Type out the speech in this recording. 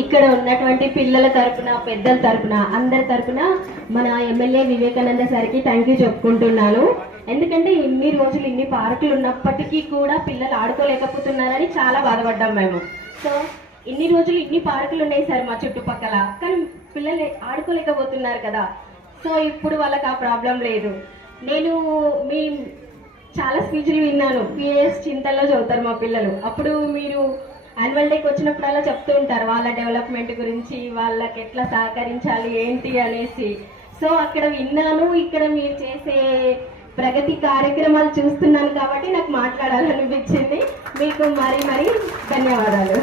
ఇక్కడ ఉన్నటువంటి పిల్లల తరపున, పెద్దల తరపున, అందరి తరపున మన ఎమ్మెల్యే వివేకానంద సార్కి థ్యాంక్ యూ చెప్పుకుంటున్నాను. ఎందుకంటే ఇన్ని రోజులు ఇన్ని పార్కులు ఉన్నప్పటికీ కూడా పిల్లలు ఆడుకోలేకపోతున్నారని చాలా బాధపడ్డాం మేము. సో ఇన్ని రోజులు ఇన్ని పార్కులు ఉన్నాయి సార్ మా చుట్టుపక్కల, కానీ పిల్లలు ఆడుకోలేకపోతున్నారు కదా. సో ఇప్పుడు వాళ్ళకి ఆ ప్రాబ్లం లేదు. నేను మీ చాలా స్పీచ్లు విన్నాను, పిఎస్ చింతల్లో చదువుతారు మా పిల్లలు. అప్పుడు మీరు యాన్యువల్ డేకి వచ్చినప్పుడు అలా చెప్తూ ఉంటారు వాళ్ళ డెవలప్మెంట్ గురించి, వాళ్ళకి ఎట్లా సహకరించాలి ఏంటి అనేసి. సో అక్కడ విన్నాను. ఇక్కడ మీరు చేసే ప్రగతి కార్యక్రమాలు చూస్తున్నాను కాబట్టి నాకు మాట్లాడాలనిపించింది. మీకు మరీ ధన్యవాదాలు.